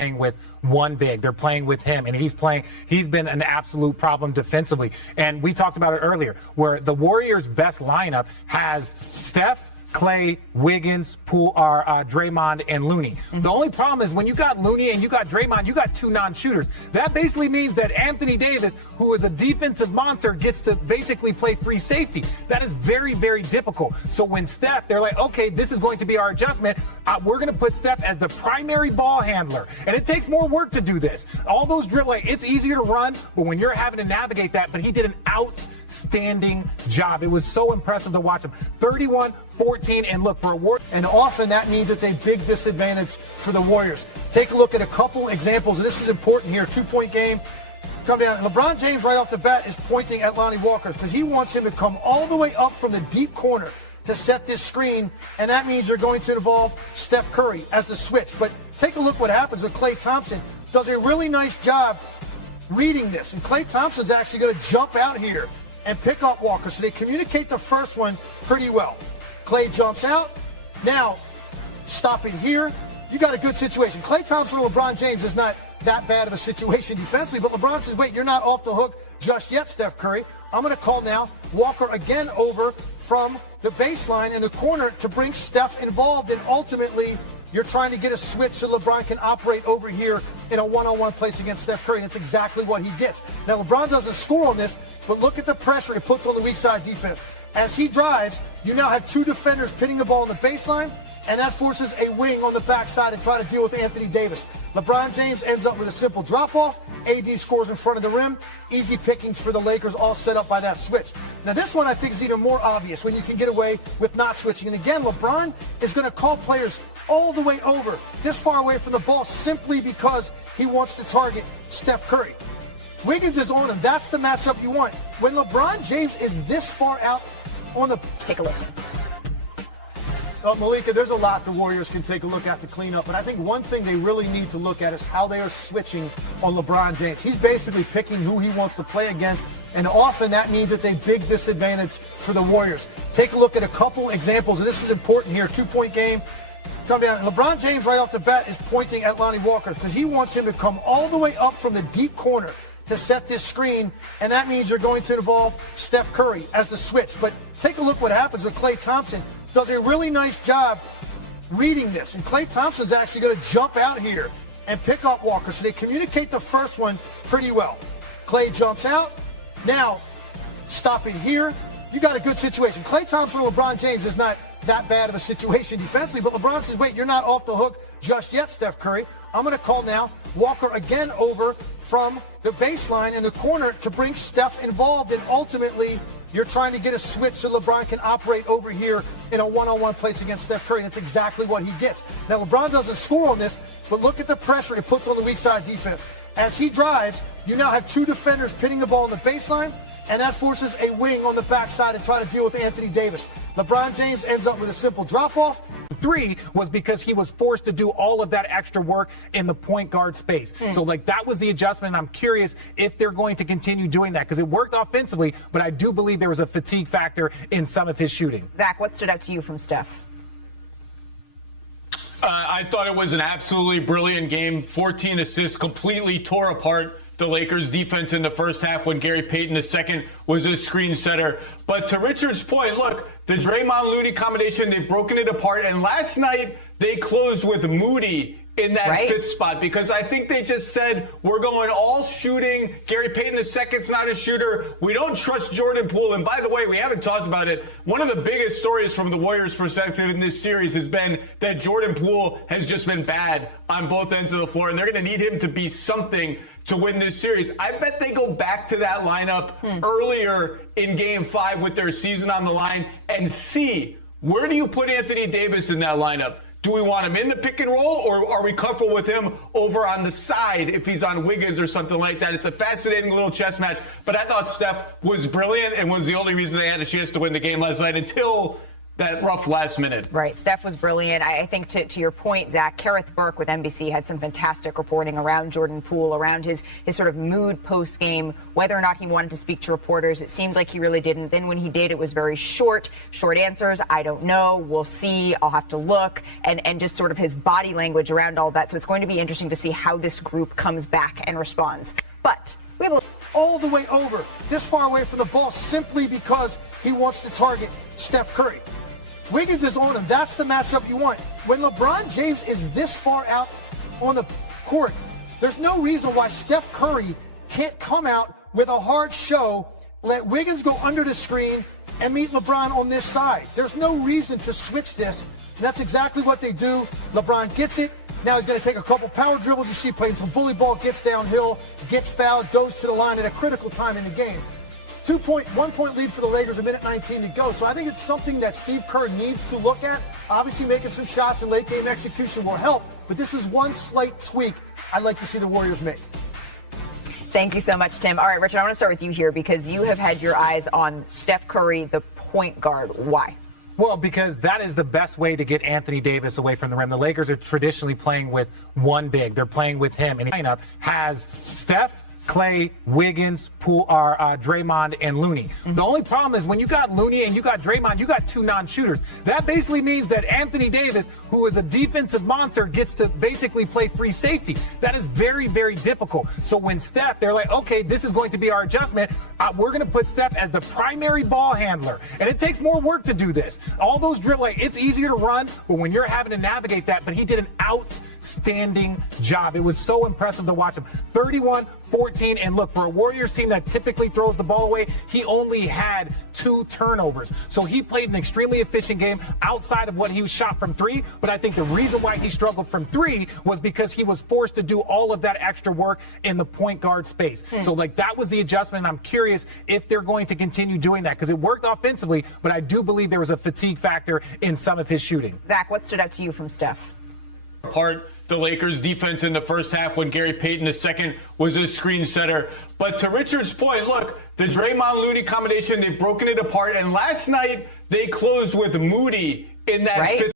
playing with one big. They're playing with him, and he's been an absolute problem defensively. And we talked about it earlier, where the Warriors' best lineup has Steph, Clay, Wiggins, Draymond, and Looney. The only problem is when you got Looney and you got Draymond, you got two non-shooters. That basically means that Anthony Davis, who is a defensive monster, gets to basically play free safety. That is very, very difficult. So when Steph, they're like, okay, this is going to be our adjustment. We're going to put Steph as the primary ball handler. And it takes more work to do this. All those dribbling, it's easier to run, but when you're having to navigate that, but he did an outstanding job. It was so impressive to watch him. 31-14, and look, for a Warriors. And often that means it's a big disadvantage for the Warriors. Take a look at a couple examples, and this is important here. 2-point game. Come down. And LeBron James right off the bat is pointing at Lonnie Walker because he wants him to come all the way up from the deep corner to set this screen, and that means they're going to involve Steph Curry as the switch. But take a look what happens with Klay Thompson. Does a really nice job reading this, and Klay Thompson's actually going to jump out here and pick up Walker. So they communicate the first one pretty well. Klay jumps out. Now, stopping here. You got a good situation. Klay Thompson or LeBron James is not that bad of a situation defensively, but LeBron says, wait, you're not off the hook just yet, Steph Curry. I'm going to call now Walker again over from the baseline in the corner to bring Steph involved, and ultimately you're trying to get a switch so LeBron can operate over here in a one-on-one place against Steph Curry, and that's exactly what he gets. Now, LeBron doesn't score on this, but look at the pressure it puts on the weak side defense. As he drives, you now have two defenders pinning the ball on the baseline, and that forces a wing on the backside and trying to deal with Anthony Davis. LeBron James ends up with a simple drop-off. AD scores in front of the rim. Easy pickings for the Lakers, all set up by that switch. Now, this one I think is even more obvious when you can get away with not switching. And again, LeBron is going to call players all the way over, this far away from the ball, simply because he wants to target Steph Curry. Wiggins is on him. That's the matchup you want. When LeBron James is this far out on the... Take a listen. Malika, there's a lot the Warriors can take a look at to clean up, but I think one thing they really need to look at is how they are switching on LeBron James. He's basically picking who he wants to play against, and often that means it's a big disadvantage for the Warriors. Take a look at a couple examples, and this is important here. 2-point game. Come down. And LeBron James right off the bat is pointing at Lonnie Walker because he wants him to come all the way up from the deep corner to set this screen, and that means you're going to involve Steph Curry as the switch. But take a look what happens with Klay Thompson. Does a really nice job reading this, and Klay Thompson's actually going to jump out here and pick up Walker. So they communicate the first one pretty well. Klay jumps out. Now, stopping here. You got a good situation. Klay Thompson or LeBron James is not that bad of a situation defensively, but LeBron says, wait, you're not off the hook just yet, Steph Curry. I'm going to call now Walker again over from the baseline in the corner to bring Steph involved, and ultimately you're trying to get a switch so LeBron can operate over here in a one-on-one place against Steph Curry, and that's exactly what he gets. Now, LeBron doesn't score on this, but look at the pressure it puts on the weak side defense. As he drives, you now have two defenders pinning the ball on the baseline, and that forces a wing on the backside and trying to deal with Anthony Davis. LeBron James ends up with a simple drop-off. 3 was because he was forced to do all of that extra work in the point guard space. So, that was the adjustment, and I'm curious if they're going to continue doing that because it worked offensively, but I do believe there was a fatigue factor in some of his shooting. Zach, what stood out to you from Steph? I thought it was an absolutely brilliant game. 14 assists, completely tore apart the Lakers defense in the first half when Gary Payton II was a screen setter. But to Richard's point, look, the Draymond-Looney combination, they've broken it apart. And last night they closed with Moody in that fifth spot because I think they just said, we're going all shooting. Gary Payton II's not a shooter. We don't trust Jordan Poole. And by the way, we haven't talked about it. One of the biggest stories from the Warriors' perspective in this series has been that Jordan Poole has just been bad on both ends of the floor, and they're going to need him to be something to win this series. I bet they go back to that lineup earlier in Game 5 with their season on the line and see, where do you put Anthony Davis in that lineup? Do we want him in the pick and roll, or are we comfortable with him over on the side if he's on Wiggins or something like that? It's a fascinating little chess match, but I thought Steph was brilliant and was the only reason they had a chance to win the game last night until that rough last minute. Right. Steph was brilliant. I think to your point, Zach, Kareth Burke with NBC had some fantastic reporting around Jordan Poole, around his sort of mood post-game, whether or not he wanted to speak to reporters. It seemed like he really didn't. Then when he did, it was very short answers. I don't know. We'll see. I'll have to look. And just sort of his body language around all that. So it's going to be interesting to see how this group comes back and responds. But we have all the way over, this far away from the ball, simply because he wants to target Steph Curry. Wiggins is on him. That's the matchup you want. When LeBron James is this far out on the court, there's no reason why Steph Curry can't come out with a hard show, let Wiggins go under the screen, and meet LeBron on this side. There's no reason to switch this. And that's exactly what they do. LeBron gets it. Now he's going to take a couple power dribbles. You see playing some bully ball, gets downhill, gets fouled, goes to the line at a critical time in the game. 1 point lead for the Lakers, a minute 19 to go. So I think it's something that Steve Kerr needs to look at. Obviously, making some shots and late game execution will help, but this is one slight tweak I'd like to see the Warriors make. Thank you so much, Tim. All right, Richard, I want to start with you here because you have had your eyes on Steph Curry, the point guard. Why? Well, because that is the best way to get Anthony Davis away from the rim. The Lakers are traditionally playing with one big. They're playing with him, and the lineup has Steph, Clay, Wiggins, Poole, Draymond, and Looney. Mm-hmm. The only problem is when you got Looney and you got Draymond, you got two non-shooters. That basically means that Anthony Davis, who is a defensive monster, gets to basically play free safety. That is very, very difficult. So when Steph, they're like, okay, this is going to be our adjustment. We're going to put Steph as the primary ball handler. And it takes more work to do this. All those dribbling, it's easier to run, but when you're having to navigate that, but he did an outstanding job. It was so impressive to watch him. 31-14, and look, for a Warriors team that typically throws the ball away, he only had 2 turnovers. So he played an extremely efficient game outside of what he shot from 3, but I think the reason why he struggled from 3 was because he was forced to do all of that extra work in the point guard space. So like that was the adjustment, and I'm curious if they're going to continue doing that because it worked offensively, but I do believe there was a fatigue factor in some of his shooting. Zach, what stood out to you from Steph? Apart the Lakers defense in the first half when Gary Payton II was a screen setter. But to Richard's point, look, the Draymond-Looney combination, they've broken it apart. And last night they closed with Moody in that fifth